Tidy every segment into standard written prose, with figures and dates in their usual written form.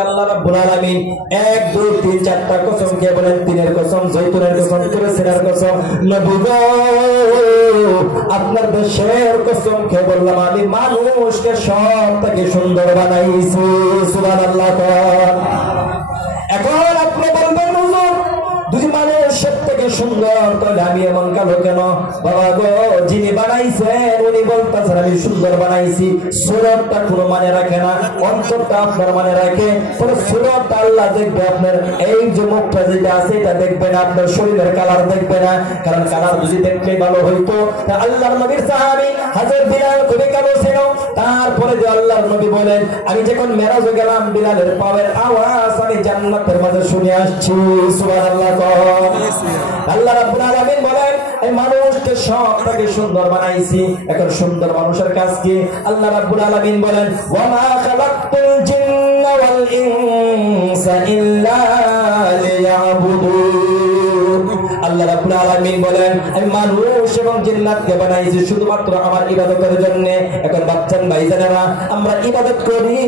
আল্লাহ রাব্বুল আলামিন 1 2 3 4টা কসম কে বলেন, তিনের কসম, জৈতুনের কসম, তুলসীর কসম, নবী গো আপনার দেশের কসম কে বললাম আমি মানুষকে সব থেকে সুন্দর বানাইছি। সুবহানাল্লাহ। এখন আপনি বলবেন হুজুর যদি মানুষ সব থেকে সুন্দর তাহলে আমি এমন কালো কেন? বাবা গো যিনি বানাইছেন উনি বলতেছেন আমি সুন্দর বানাইছি। সুরতটা কোনো মানে রাখে না, অন্তরটা আপনার মানে রাখে। তবে সুরতটা আল্লাহ দেখবে, আপনার এই যে মুখটা যেটা আছে এটা দেখবে না, আপনার শরীরের কালার দেখবে না। কারণ কালার যদি দেখলে ভালো হইতো তা আল্লাহর নবীর সাহাবী হযরত বিলাল খুবই কালো ছিল। তারপরে যে আল্লাহর নবী বলেন আমি যখন মেরাজে গেলাম বিলালের পায়ের আওয়াজ আমি জান্নাতের মাঝে শুনে আসছি। সুবহানাল্লাহ। আল্লাহ রাব্বুল আলামিন বলেন এই মানুষকে সব থেকে সুন্দর বানাইছি। এখন সুন্দর মানুষের কাজ কি? আল্লাহ রাব্বুল আলামিন বলেন ওয়া মা খালাকতুল জিন্না ওয়াল ইনসা ইল্লা লিয়াবুদুন। আল্লাহ রাব্বুল আলামিন বলেন আমি মানুষ এবং জিন্নাতকে বানাইছি শুধুমাত্র আমার ইবাদতের জন্য। এখন বাচ্চান ভাইজানেরা আমরা ইবাদত করি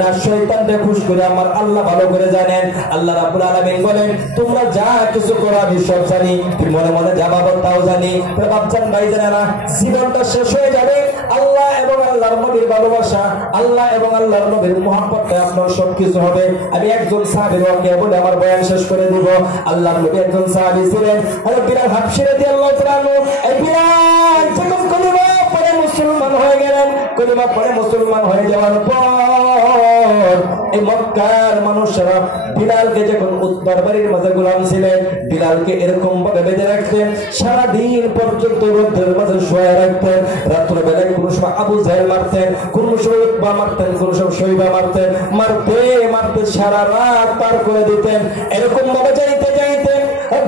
না শয়তানকে খুশি করে আমার আল্লাহ ভালো করে জানেন। আল্লাহ রাব্বুল আলামিন বলেন তোমরা যা কিছু করো আমি সব জানি, তুমি মনে মনে যা ভাবো তাও জানি। বাচ্চান ভাইজানেরা জীবনটা শেষ হয়ে যাবে আল্লাহ এবং আল্লাহর নবীর ভালোবাসা, আল্লাহ এবং আল্লাহর নবীর মুহাব্বতে আপনার সবকিছু হবে। আমি একজন সাহাবীর ওয়াকিয়া বলে আমার বয়ান শেষ করে দিব। আল্লাহর নবী একজন সাহাবী ছিলেন হযরত বিলাল হাবশী রাদিয়াল্লাহু তাআলা আনহু। এই বিলাল যখন কলিমা পড়ে মুসলমান হয়ে গেলেন, কলিমা পড়ে মুসলমান হয়ে যাওয়ার পর এই মক্কার মানুষরা বিলালকে যখন উত্তর বাড়ির মাঝে গোলাম ছিলেন বিলালকে এরকম ভাবে বেঁধে রাখতেন, সারাদিন পর্যন্ত রোদের মাঝে শোয়া রাখতেন। রাত্রবেলায় কোন সময় আবু জাহেল মারতেন, কোন সময় উতবা মারতেন, কোন সময় শৈবা মারতেন, মারতে মারতে সারা রাত পার করে দিতেন। এরকম ভাবে যাইতে যাইতে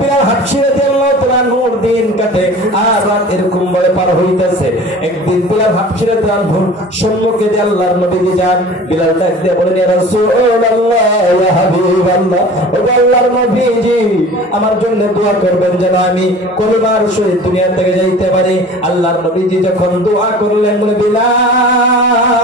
বিলাল হাবশী রাদিয়াল্লাহু তাআলা আনহুর দিন কাটে আর রাত এরকম ভাবে পার হইতেছে। একদিন বিলাল হাবশী রাদিয়াল্লাহু আনহুর সম্মুখে দিয়ে আল্লাহর নবী যান। বিলাল ডাক দিয়ে বলেন ইয়া রাসূলুল্লাহ ইয়া হাবিবাল্লাহ, ও আল্লাহর নবীজি আমার জন্য দোয়া করবেন যেন আমি কলিমার সহিত দুনিয়া থেকে যাইতে পারি। আল্লাহর নবীজি যখন দোয়া করলেন বলে বিলাল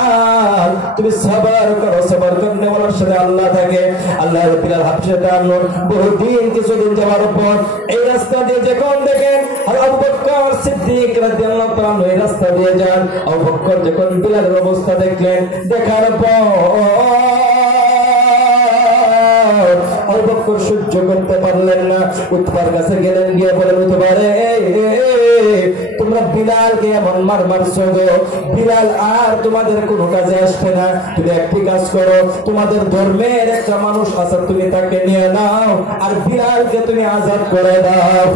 তুমি সবর করো, সবর করতে বলার সাথে আল্লাহ থাকে। আল্লাহ বিলাল হাবশী রাদিয়াল্লাহু আনহু বহুদিন কিছুদিন যাওয়ার পর এই রাস্তা দিয়ে যখন দেখেন আবু বকর সিদ্দিক রাদিয়াল্লাহু তাআলা এই রাস্তা দিয়ে যান, আবু বকর যখন বিলালের অবস্থা দেখলেন, দেখার পর আবু বকর সহ্য করতে পারলেন না, উতবার কাছে গেলেন, গিয়ে বলেন উতবা রে তোমরা বিলালকে এমন মারছো গো, বিলাল আর তোমাদের কোনো কাজে আসবে না। তুমি একটি কাজ করো, তোমাদের ধর্মের একটা মানুষ আছে তুমি তাকে নিয়ে নাও আর বিলালকে তুমি আজাদ করে দাও।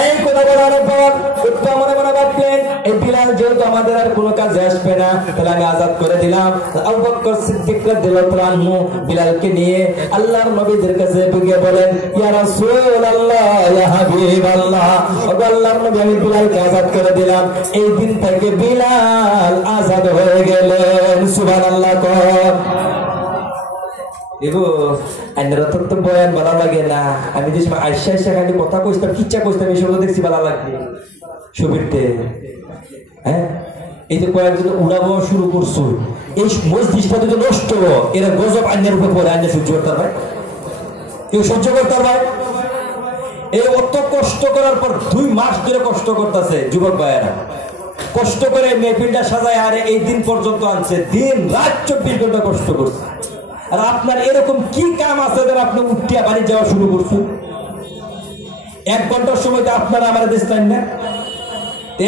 এই কথা বলার পর উতবা মনে মনে ভাবলেন এই বিলাল যেহেতু আমাদের আর কোনো কাজে আসবে না তাহলে আমি আজাদ করে দিলাম। আবু বকর সিদ্দিক রাদিয়াল্লাহু তাআলা আনহু বিলালকে নিয়ে আল্লাহর নবীর কাছে গিয়ে বলেন ইয়া রাসূলুল্লাহ ইয়া হাবিবাল্লাহ, ও আল্লাহর নবী আমি বিলালকে আজাদ করে দিলাম। এই দিন থেকে বিলাল আজাদ হয়ে গেলেন। সুবহানাল্লাহ। দেখো আইনের তো বয়ান ভালো লাগে না, আমি যে সময় আইসা আইসা খালি কথা কইতাম কিচ্ছা কইতাম এই সময় দেখছি ভালো লাগবে সুবিরতে। হ্যাঁ এই যে কয়েকজন উড়াবো শুরু করছো এই মসজিদটা যদি নষ্ট এরা গজব আইনের উপর পরে আইনে সহ্য করতে পারবে, কেউ সহ্য করতে পারবে? এই অত কষ্ট করার পর 2 মাস ধরে কষ্ট করতেছে যুবক ভাইয়েরা, কষ্ট করে মেহফিলটা সাজায় আর এই দিন পর্যন্ত আনছে, দিন রাত 24 ঘন্টা কষ্ট করছে। আর আপনার এরকম কি কাম আছে যারা আপনি উঠিয়া বাড়ি যাওয়া শুরু করছেন? 1 ঘন্টার সময় তো আপনারা আমার দেশ চান না,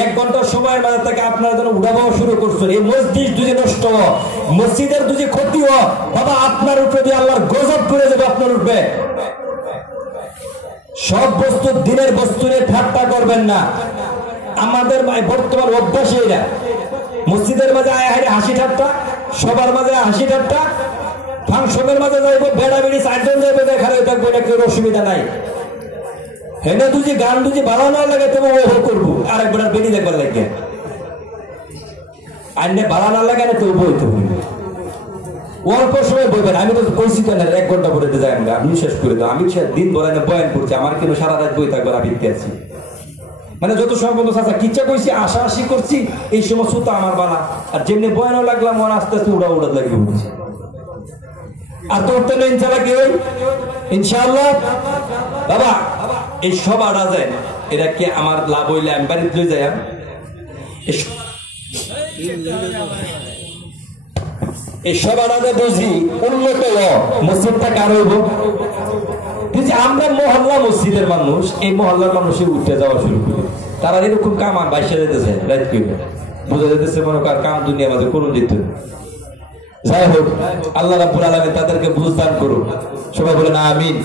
1 ঘন্টার সময়ের মাঝে থেকে আপনারা যেন উড়াবাও শুরু করছেন। এই মসজিদ যদি নষ্ট হয়, মসজিদের যদি ক্ষতি হয়, বাবা আপনার উপরে দিয়ে আল্লাহর গজব করে যাবে, আপনার উঠবে। সব বস্তু দিনের বস্তু নিয়ে ঠাট্টা করবেন না। আমাদের বর্তমান অভ্যাস এরা মসজিদের মাঝে হাসি ঠাট্টা, সবার মাঝে হাসি ঠাট্টা, ফাংশনের মাঝে যাইব বেড়া বেড়ি 4 জন যাইবে দেখার থাকবো, এটা কেউ অসুবিধা নাই। হেনে তুই গান তুই ভালো না লাগে তুমি ও করবো আরেকবার বেরিয়ে দেখবার লাগে, আইনে ভালো না লাগে না তো বইতে বলবো অল্প সময় বলবেন। আমি তো কইছি কেন 1 ঘন্টা পরে যাই আমরা, আমি শেষ করে দাও। আমি দিন বলে বয়ান করছি, আমার কিন্তু সারা রাত বই থাকবার আমি আছি, মানে যত সম্ভব চাচা কিচ্ছা কইছি আশা আশি করছি এই সময় সুতো আমার বানা, আর যেমনি বয়ানও লাগলাম মন আস্তে আস্তে উড়া উড়া লাগবে। আর তো উঠতে নেই ইনশাআল্লাহ কি ওই ইনশাআল্লাহ বাবা এই সব আড়া যায় এটা কি আমার লাভ হইলে আমি বাড়িতে লই যাই এসব আড়াতে বুঝি উন্নত মসজিদটা কার হইব আমরা মহল্লা মসজিদের মানুষ এই মহল্লার মানুষই উঠতে যাওয়া শুরু করি তারা এরকম কাম বাইসে যেতেছে রাইট কি বোঝা যেতেছে মনে কর কাম দুনিয়া মাঝে করুন যেত যাই হোক আল্লাহ রাব্বুল আলামিন তাদেরকে বুঝদান করুন সবাই বলেন আমিন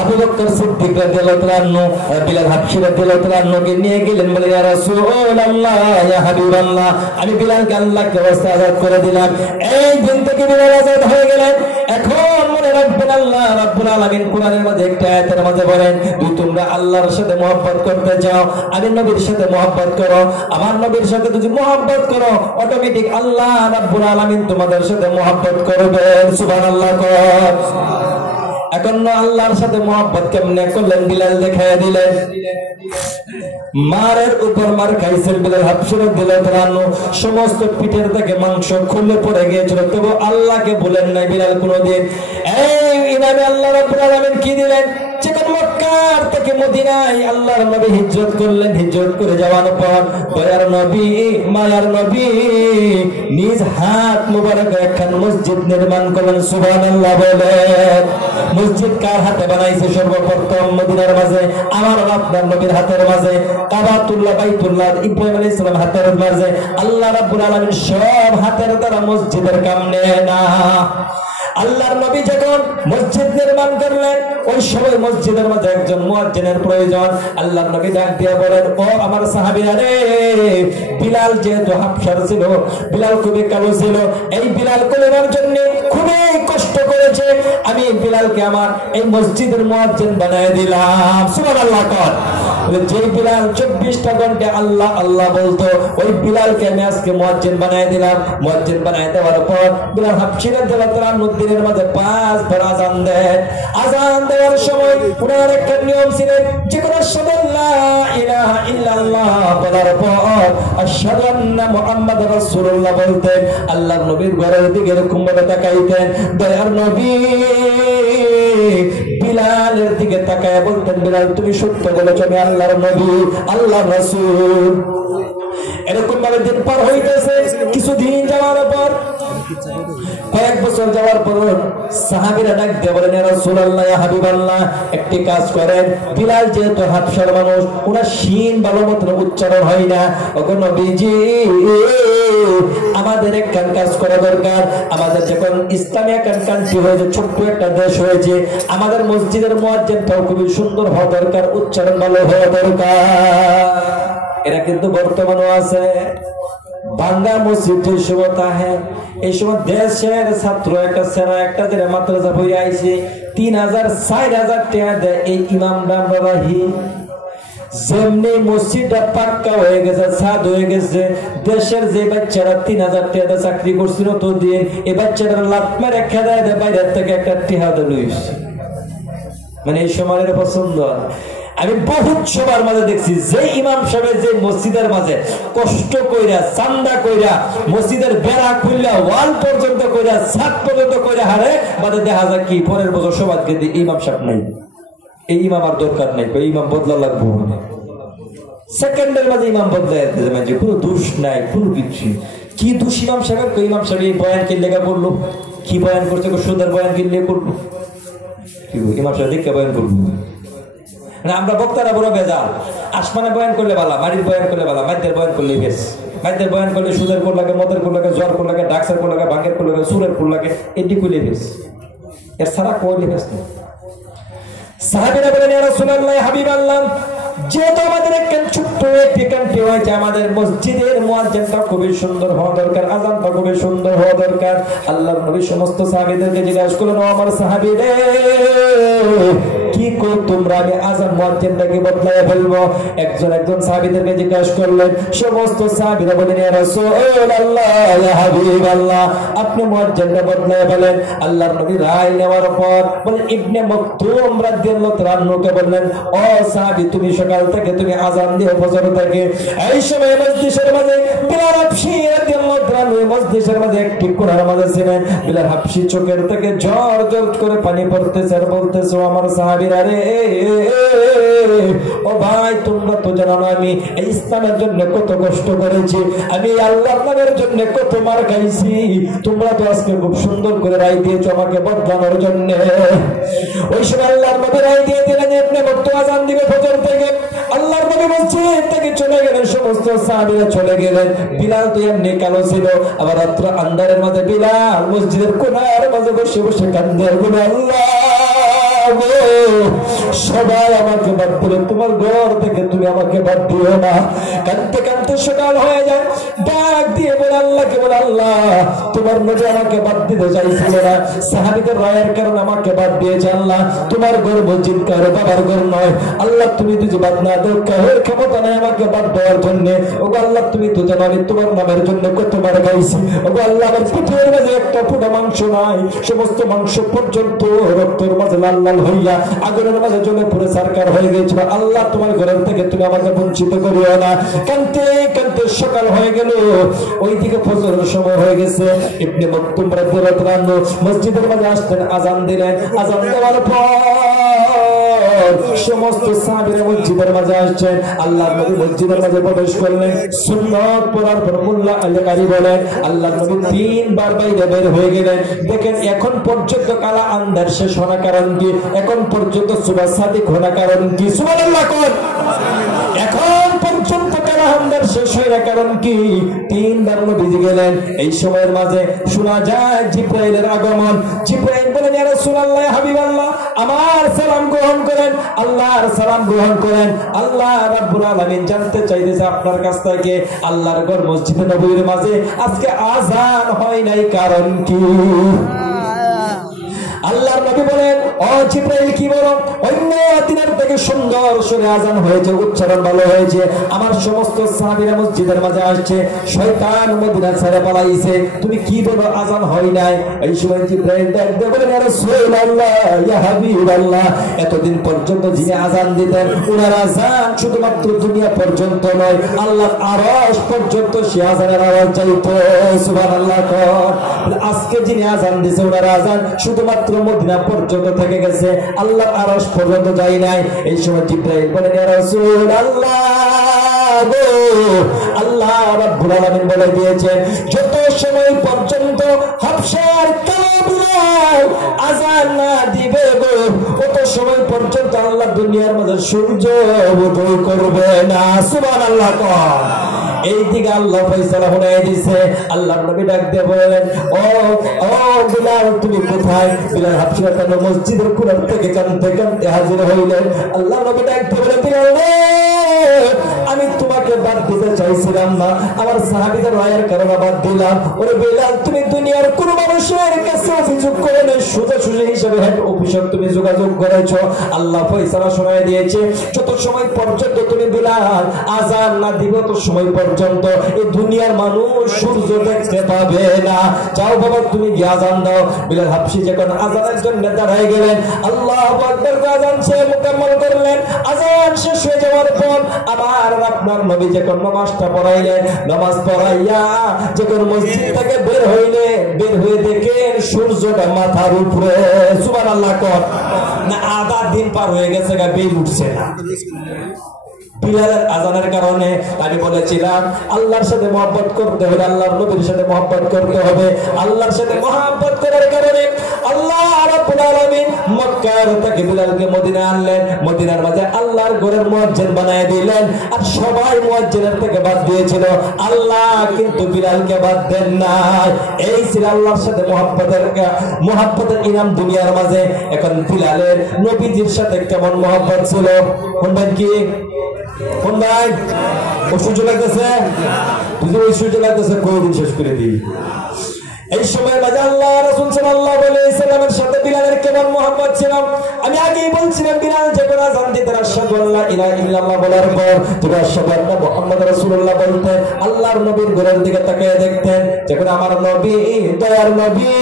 আবু বকর সিদ্দিক রাদিয়াল্লাহু তাআলা আনহু বিলাল হাবশী রাদিয়াল্লাহু তাআলা আনহুকে নিয়ে গেলেন বলে ইয়া রাসূলুল্লাহ ইয়া হাবিবাল্লাহ আমি বিলালকে আল্লাহকে ওয়াস্তে আযাদ করে দিলাম এই দিন থেকে বিলাল আযাদ হয়ে গেলেন এখন মনে রাখবেন আল্লাহ রাব্বুল আলামিন কোরআনের মধ্যে একটা আয়াতের মধ্যে বলেন তোমরা আল্লাহর সাথে মহব্বত করতে চাও আমি নবীর সাথে মহব্বত করো আমার নবীর সাথে যদি মহব্বত করো অটোমেটিক আল্লাহ রাব্বুল আলামিন তোমাদের সাথে মহব্বত করবেন সুবহানাল্লাহ কর এখন আল্লাহর সাথে মহব্বত কেমনে করলেন বিলাল দেখায় দিলেন মারের উপর মার খাইছেন বিলাল হাবশী রাদিয়াল্লাহু তাআলা আনহু সমস্ত পিঠের থেকে মাংস খুলে পড়ে গিয়েছিল তবু আল্লাহকে বলেন নাই বিলাল কোনদিন এই ইনামে আল্লাহ রাব্বুল আলামিন কি দিলেন যখন মক্কার থেকে মদিনায় আল্লাহর নবী হিজরত করলেন হিজরত করে যাওয়ার পর দয়ার নবী মায়ার নবী নিজ হাত মুবারক একখান মসজিদ নির্মাণ করলেন সুবহানাল্লাহ বলেন মসজিদ কার হাতে বানাইছে সর্বপ্রথম মদিনার মাঝে আমার আপনার নবীর হাতের মাঝে কাবাতুল্লাহ বাইতুল্লাহ ইব্রাহিম আলাইহিস সালাম হাতের মাঝে আল্লাহ রাব্বুল আলামিন সব হাতের দ্বারা মসজিদের কাম নেয় না আল্লাহর নবী যখন মসজিদ নির্মাণ করলেন ওই সময় মসজিদের মধ্যে একজন মুয়াজ্জিনের প্রয়োজন আল্লাহর নবী ডাক দিয়ে বলেন ও আমার সাহাবীরা রে বিলাল যেহেতু হাবশার ছিল বিলাল খুবই কালো ছিল এই বিলাল কলিমার জন্য খুবই কষ্ট করেছে আমি বিলালকে আমার এই মসজিদের মুয়াজ্জিন বানায় দিলাম সুবহানাল্লাহ কর যে বিলাল 24টা ঘন্টা আল্লাহ আল্লাহ বলতো ওই বিলালকে আমি আজকে মুয়াজ্জিন বানায় দিলাম মুয়াজ্জিন বানায় দেওয়ার পর বিলাল হাবশী রাদিয়াল্লাহু তাআলা দিনের মাঝে 5 বার আযান দেয় আযান দেওয়ার সময় ওনার একটা নিয়ম ছিল যে কোন শব্দ লা ইলাহা ইল্লাল্লাহ বলার পর আশহাদু আন্না মুহাম্মাদুর রাসূলুল্লাহ বলতেন আল্লাহর নবীর ঘরের দিকে এরকম ভাবে তাকাইতেন দয়ার নবী বিলালের দিকে তাকায় বলতেন বিলাল তুমি সত্য বলেছো আমি আল্লাহর নবী আল্লাহর রাসূল এরকম ভাবে দিন পার হইতেছে কিছুদিন যাওয়ার পর কয়েক বছর যাওয়ার পর সাহাবীরা ডাক দিয়ে বলেন ইয়া রাসূলুল্লাহ ইয়া হাবিবাল্লাহ একটি কাজ করেন বিলাল যেহেতু হাবশার মানুষ ওনার শিন ভালো মতো উচ্চারণ হয় না ওগো নবীজি আমাদের একখান কাজ করা দরকার আমাদের যখন ইসলামী একখান কান্ট্রি হয়েছে ছোট্ট একটা দেশ হয়েছে আমাদের মসজিদের মুয়াজ্জিনটাও খুবই সুন্দর হওয়া দরকার উচ্চারণ ভালো হওয়া দরকার এরা কিন্তু বর্তমানও আছে বাংলা মসজিদ সমতা হ্যাঁ এই সময় দেশের ছাত্র একটা সেনা একটা যে মাদ্রাসা বই আইছে 3000 4000 টাকা দেয় এই ইমামরা রাহি যেমনি মসজিদটা পাক্কা হয়ে গেছে ছাদ হয়ে গেছে দেশের যে বাচ্চারা 3000 টাকা চাকরি করছিল তো দিন এই বাচ্চারা লাভ মেরে খেদায় দেয় বাইরের থেকে একটা টিহাদা লইছে মানে এই সময়ের পছন্দ আমি বহুত সবার মাঝে দেখছি যে ইমাম সাহেব যে মসজিদের মাঝে কষ্ট কইরা চান্দা কইরা মসজিদের বেড়া খুললা ওয়াল পর্যন্ত কইরা ছাদ পর্যন্ত কইরা হারে বাদে দেখা যায় কি পরের বছর সবাইকে দিয়ে ইমাম সাহেব নাই এই ইমাম আর দরকার নাই এই ইমাম বদলা লাগবে না সেকেন্ডের মাঝে ইমাম বদলায় দিতে মানে কোনো দোষ নাই কোনো কিছু কি দোষ ইমাম সাহেব কই ইমাম সাহেব এই বয়ান কি লেখা করলো কি বয়ান করছে সুন্দর বয়ান কি লেখা করলো কি ইমাম সাহেব দেখে বয়ান করলো আমরা বক্তারা বড় বেজাল আসমানে বয়ান করলে বালা মাটির বয়ান করলে বালা মাইদের বয়ান করলে বেশ মাইদের বয়ান করলে সুদের কোর লাগে মদের কোর লাগে জ্বর কোর লাগে ডাক্সার কোর লাগে ভাঙ্গের কোর লাগে সুরের কোর লাগে এটি করলে বেশ এর সারা করলে বেশ না সাহাবীরা বলেন ইয়া রাসূলুল্লাহ হাবিবাল্লাহ যেহেতু আমাদের একখান ছোট্ট একটি কান্ট্রি হয়েছে আমাদের মসজিদের মুয়াজ্জিনটা খুবই সুন্দর হওয়া দরকার আযানটা খুবই সুন্দর হওয়া দরকার আল্লাহর নবী সমস্ত সাহাবীদেরকে জিজ্ঞাসা করলেন ও আমার সাহাবীরে কি কো তোমরা, আমি আযান মুয়াজ্জিনটাকে বদলায় ফেলবো। একজন সাহাবীদেরকে জিজ্ঞাসা করলেন, সমস্ত সাহাবীরা বলেন, ইয়া রাসূলুল্লাহ, ইয়া হাবিবাল্লাহ, আপনি মুয়াজ্জিনটা বদলায় ফেলেন। আল্লাহর নবী রায় নেওয়ার পর বলেন, ইবনে মাকতুম রাদিয়াল্লাহু তাআলা আনহুকে বললেন, ও সাহাবী, তুমি সকাল থেকে তুমি আযান দিও ফজর থেকে। এই সময় মসজিদের মাঝে বিলাল হাবশী রাদিয়াল্লাহু তাআলা মসজিদের মাঝে একটি কোণার মাঝে ছিলেন। বিলাল হাবশী চোখের থেকে ঝর ঝর করে পানি পড়তেছে আর বলতেছে, আমার সাহাবীরা রে, ও ভাই, তোমরা তো জানো না আমি এই ইসলামের জন্য কত কষ্ট করেছি, আমি আল্লাহর নামের জন্য কত মার খাইছি। তোমরা তো আজকে খুব সুন্দর করে রায় দিয়েছো আমাকে বদলানোর জন্য। ওই সময় আল্লাহর নবী রায় দিয়ে দিলেন, আপনি মাকতুম আযান দিবে ফজর থেকে। আল্লাহর নবী মসজিদ থেকে চলে গেলেন, সমস্ত সাহাবীরা চলে গেলেন। বিলাল তো এমনি কালো ছিল, আবার রাত্র আন্ধারের মাঝে বিলাল মসজিদের কোণার মাঝে বসে বসে কান্দে, আল্লাহ সবাই আমাকে বাদ দিলে, তোমার ঘর থেকে তুমি আমাকে বাদ দিও না। কাঁদতে কাঁদতে সকাল হয়ে যায়, ডাক দিয়ে বলে আল্লাহকে, বলে আল্লাহ, তোমার নবী আমাকে বাদ দিতে চাইছিল না, সাহাবীদের রায়ের কারণে আমাকে বাদ দিয়েছে। আল্লাহ, তোমার ঘর মসজিদ কারো বাবার ঘর নয়। আল্লাহ, তুমি তো যে বাদ না দাও, কারোর ক্ষমতা নাই আমাকে বাদ দেওয়ার জন্য। ওগো আল্লাহ, তুমি তো জানো আমি তোমার নামের জন্য কতবার গাইছি। ওগো আল্লাহ, আমার পিঠের মাঝে একটা ফুটা মাংস নাই, সমস্ত মাংস পর্যন্ত রক্তের মাঝে লাল লাল হইয়া আগুনের মাঝে জ্বলে পুরো সরকার হয়ে গেছিল। আল্লাহ, তোমার ঘরের থেকে তুমি আমাকে বঞ্চিত করিও না। কাঁদতে কাঁদতে সকাল হয়ে গেল, ওইদিকে ফজরের সময় হয়ে গেছে। ইবনে মাকতুম রাদিয়াল্লাহু তাআলা মসজিদের মাঝে আসলেন, আযান দিলেন। আযান দেওয়ার পর সমস্ত সাহাবীরা মসজিদের মাঝে আসছেন। আল্লাহর নবী মসজিদের মাঝে প্রবেশ করলেন, সুন্নাত পড়ার পর মোল্লা আলী কারি বলেন, আল্লাহর নবী তিনবার বাইরে বের হয়ে গেলেন। দেখেন, এখন পর্যন্ত কালা আন্দার শেষ হওয়ার কারণ কি? এখন পর্যন্ত সুবহ সাদিক হওয়ার কারণ কি? সুবহানাল্লাহ কোন? এখন পর্যন্ত কালা আন্দার শেষ হওয়ার কারণ কি? তিনবার নবী গেলেন। এই সময়ের মাঝে শোনা যায় জিবরাইলের আগমন। জিবরাইল বলেন, ইয়া রাসূলুল্লাহ, ইয়া হাবিবাল্লাহ, আমার সালাম গ্রহণ করেন। আল্লাহর সালাম গ্রহণ করেন। আল্লাহ রাব্বুল আলামিন জানতে চাইতেছে আপনার কাছ থেকে, আল্লাহর ঘর মসজিদে নববীর মাঝে আজকে আযান হয় নাই, কারণ কি? আল্লাহর নবী বলেন, ও জিবরাইল, কি বলো? অন্য দিনের থেকে সুন্দর সুরে আযান হয়েছে, উচ্চারণ ভালো হয়েছে। আমার সমস্ত সাহাবীরা মসজিদের মাঝে আসছে, শয়তান মদিনা ছেড়ে পালাইছে, তুমি কি বলো আযান হয় নাই? এই সময় জিবরাইল ডাকতে বলেন, ইয়া রাসূলুল্লাহ, ইয়া হাবিবাল্লাহ, এতদিন পর্যন্ত যিনি আযান দিতেন, ওনার আযান শুধুমাত্র দুনিয়া পর্যন্ত নয়, আল্লাহর আরশ পর্যন্ত সে আযানের আওয়াজ যাইতো। সুবহানাল্লাহ। আজকে যিনি আযান দিয়েছে, ওনার আযান শুধুমাত্র মদিনা পর্যন্ত থেকে গেছে, আল্লাহর আরশ পর্যন্ত যায় নাই। এই সময় জিবরাইল বলেন, ইয়া রাসূলুল্লাহ, আল্লাহ রাব্বুল আলামিন বলে দিয়েছেন, যত সময় পর্যন্ত হাবশার কাবিলাল আযান না দিবে গো, তত সময় পর্যন্ত আল্লাহ দুনিয়ার মাঝে সূর্য উদয় করবে না। সুবহানাল্লাহ। এই দিকে আল্লাহ ফয়সালা শুনাই দিয়েছে। আল্লাহর নবী ডাক দিয়ে বলেন, ও বিলাল, তুমি কোথায়? বিলাল হাবশী রাদিয়াল্লাহু মসজিদের কোণার থেকে কাঁদতে কাঁদতে হাজির হইলেন। আল্লাহর নবী ডাক দিয়ে বলেন, বিলাল রে, আমি তোমাকে বাদ দিতে চাইছিলাম না, আমার সাহাবীদের রায়ের কারণে বাদ দিলাম। ওরে বিলাল, তুমি দুনিয়ার কোন মানুষের কাছে অভিযোগ করে না, সোজা সোজা হিসাবে অভিযোগ তুমি যোগাযোগ করেছো। আল্লাহ ফয়সালা শোনায় দিয়েছে, যত সময় পর্যন্ত তুমি বিলাল আযান না দিবে, তত সময় পর্যন্ত এই দুনিয়ার মানুষ সূর্য দেখতে পাবে না। যাও বাবা, তুমি গিয়ে আযান দাও। বিলাল হাবশী যখন আযানের জন্য দাঁড়ায় গেলেন, আল্লাহু আকবার, আযান সে মুকাম্মল করলেন। আযান শেষ হয়ে যাওয়ার পর আবার আপনার নবী যখন নামাজটা পড়াইলেন, নামাজ পড়াইয়া যখন মসজিদ থেকে বের হইলেন, বের হয়ে দেখেন সূর্যটা মাথার উপরে। সুবহানাল্লাহ। না আধা দিন পার হয়ে গেছে, বের উঠছে না। বিলালের আযানের কারণে আমি বলেছিলাম, আল্লাহর সাথে মহব্বত করতে হবে, আল্লাহর নবীর সাথে মহব্বত করতে হবে। আল্লাহর সাথে মহব্বত করার কারণে আল্লাহ রাব্বুল আলামিন মক্কার থেকে বিলালকে মদিনা আনলেন। মদিনার মাঝে আল্লাহর ঘরের মুয়াজ্জিন বানায় দিলেন। আর সবাই মুয়াজ্জিনের থেকে বাদ দিয়েছিল, আল্লাহ কিন্তু বিলালকে বাদ দেন নাই। এই ছিল আল্লাহর সাথে মহব্বতের ইনাম দুনিয়ার মাঝে। এখন বিলালের নবীজির সাথে কেমন মহব্বত ছিল শুনবেন কি? কোন ভাই সূর্য লাগতেছে? ওই সূর্য লাগতেছে, কয়দিন শেষ করে দিই। এই সময় মাঝে আল্লাহ রাসূল সাল্লাল্লাহু আলাইহি ওয়াসাল্লামের সাথে বিলালের কেমন মুহাম্মদ ছিল। আমি আগেই বলছিলাম বিলাল যখন আযান দিতেন আশহাদু আল্লা ইলাহা ইল্লাল্লাহ বলার পর যখন আশহাদু আন্না মুহাম্মাদুর রাসূলুল্লাহ বলতেন, আল্লাহর নবীর ঘরের দিকে তাকিয়ে দেখতেন যখন আমার নবী, দয়ার নবী,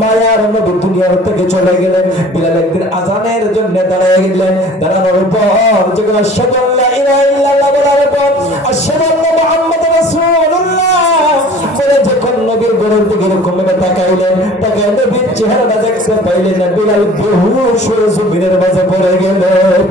মায়ার নবী দুনিয়ার থেকে চলে গেলেন, বিলাল একদিন আযানের জন্য দাঁড়িয়ে গেলেন। দাঁড়ানোর পর যখন আশহাদু আল্লা ইলাহা ইল্লাল্লাহ বলার পর আশহাদু আন্না মুহাম্মাদুর রাসূলুল্লাহ বলে যখন নবীর ঘরের দিকে এরকম ভাবে তাকাইলেন, তাকায় নবীর চেহারাটা দেখতে পাইলেন না, বিলাল বেহুশ হয়ে জমিনের মাঝে পড়ে গেলেন।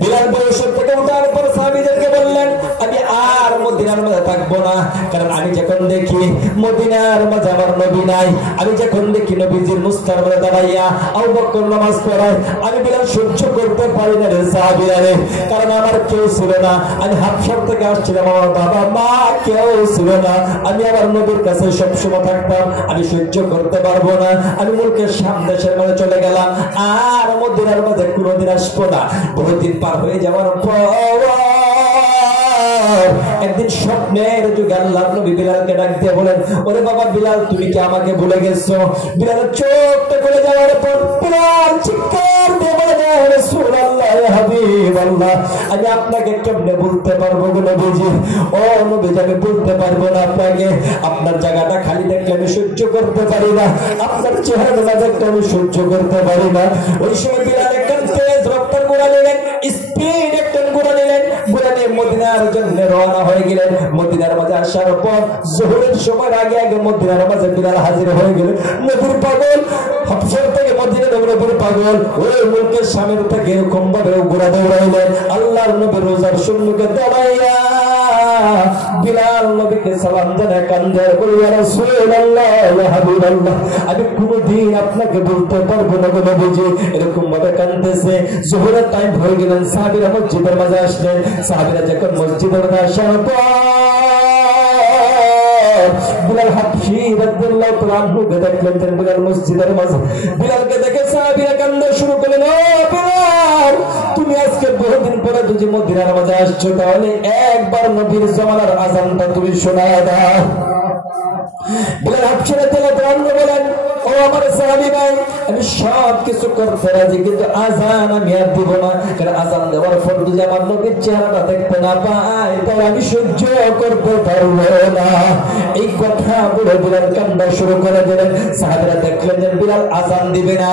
বিলাল বেহুশ থেকে ওঠার পর সাহাবীদেরকে বললেন, আমি আর মদিনার মাঝে থাকবো না, কারণ আমি যখন দেখি মদিনার মাঝে আমার নবী নাই, আমি যখন দেখি নবীজির মুস্তার মাঝে দাঁড়াইয়া আবু বকর নামাজ পড়ায়, আমি বিলাল সহ্য করতে পারি না রে সাহাবীরা রে, কারণ আমার কেউ ছিল না, আমি হাবশার থেকে আসছিলাম, আমার বাবা মা কেউ ছিল না, আমি আমার নবীর কাছে সবসময় থাকতাম, আমি সহ্য করতে পারবো না, আমি মুলকের শাম দেশের মাঝে চলে গেলাম, আর মদিনার মাঝে কোনোদিন আসবো না। বহুদিন পার হয়ে যাওয়ার পর একদিন স্বপ্নের যুগে আল্লাহর নবী বিলালকে ডাক দিয়ে বলেন, ওরে বাবা বিলাল, তুমি কি আমাকে ভুলে গেছো? বিলালের চোখটা খুলে যাওয়ার পর বিলাল চিৎকার দিয়ে বলে, রাসূলুল্লাহ ইয়া হাবিবাল্লাহ, আমি আপনাকে কেমনে বলতে পারবো গো নবীজি? ও নবীজি, আমি বলতে পারবো না আপনাকে, আপনার জায়গাটা খালি দেখলে আমি সহ্য করতে পারি না, আপনার চেহারাটা দেখলে আমি সহ্য করতে পারি না। ওই সময় বিলাল একদম তেজ রক্তের গোড়া নিলেন, স্পিড একদম গোড়া নিলেন, গোড়া নিয়ে মদিনার জন্য রওনা হয়ে গেলেন। মদিনার মাঝে আসার পর জোহরের সময় আগে আগে মদিনার মাঝে বিলাল হাজির হয়ে গেলেন। নবীর পাগল, হাবশার থেকে মদিনার নবীর পাগল, ওই মুলকের সামনে থেকে এরকম ভাবে ঘোড়া দৌড়াইলেন। আল্লাহর নবীর রোজার সম্মুখে দাঁড়াইয়া বিলাল নবীকে সালাম জানায় কান্দে, বলে, ইয়া রাসূলুল্লাহ ইয়া হাবিবাল্লাহ, আমি কোনদিন আপনাকে বলতে পারবো না গো নবীজি, এরকম ভাবে কাঁদতেছে। জোহরের টাইম হয়ে গেলেন, সাহাবীরা মসজিদের মাঝে আসলেন। সাহাবীরা যখন মসজিদের মাঝে আসার পর বিলাল হাবশী রাদিয়াল্লাহু তাআলা আনহুকে দেখলেন বিলাল মসজিদের মাঝে। বিলালকে দেখে সাহাবীরা কান্না শুরু করলেন, ও বিলাল, তুমি আজকে বহুদিন পরে যদি মদিনার মাঝে আসছো, তাহলে একবার নবীর জামানার আযানটা তুমি শোনায় দাও। বিলাল হাবশী রাদিয়াল্লাহু তাআলা আনহু বলেন, ও আমার সাহাবী ভাই, আমি সব কিছু করতে রাজি, কিন্তু আযান আমি আর দিব না, কারণ আযান দেওয়ার পর যদি আমার নবীর চেহারাটা দেখতে না পাই, তাহলে আমি সহ্য করতে পারবো না। এই কথা বলে বিলাল কান্না শুরু করে দিলেন। সাহাবীরা দেখলেন যে বিলাল আযান দিবে না,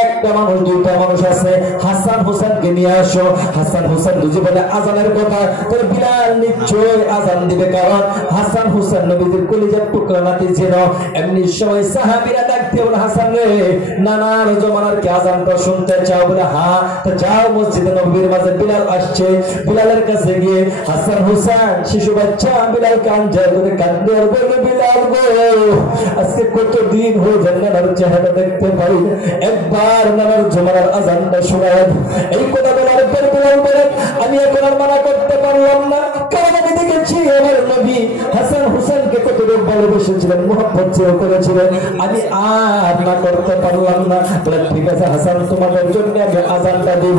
একটা মানুষ দুইটা মানুষ আছে, হাসান হোসেনকে নিয়ে আসো। হাসান হোসেন যদি বলে আযানের কথা, তাহলে বিলাল নিশ্চয়ই আযান দিবে, কারণ হাসান হোসেন নবীদের কলিজার টুকরা নাতি ছিল। এমনি সময় সাহাবীরা ডাকতে বলে, হাসান রে, নানার জমানার কি আযানটা শুনতে চাও? বলে, হ্যাঁ। তো যাও মসজিদে নববীর মাঝে, বিলাল আসছে। বিলালের কাছে গিয়ে হাসান হোসেন শিশু বাচ্চা বিলাল কান্দে করে কান্দে আর বলে, বিলাল গো, আজকে কতদিন হয়ে যায় নানার চেহারা দেখতে পারি না, একবার নানার জমানার আযানটা শোনায়। এই কথা বলার পর বিলাল বলেন, আমি এখন আর মানা করতে পারলাম না, কারণ আমি দেখেছি আমার নবী হাসান হোসেনকে কতটুকু ভালোবেসেছিলেন, মুহাব্বত করেছিলেন, আমি আর না করতে পারলাম না। বলে, ঠিক আছে হাসান, তোমাদের জন্য আমি আযানটা দিব।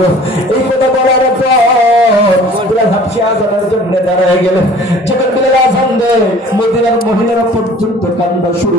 এই কথা বলার পর বিলাল হাবশী আযানের জন্য দাঁড়ায় গেলেন। যখন বিলাল আযান দেয়, মদিনার মহিলারা পর্যন্ত কান্না শুরু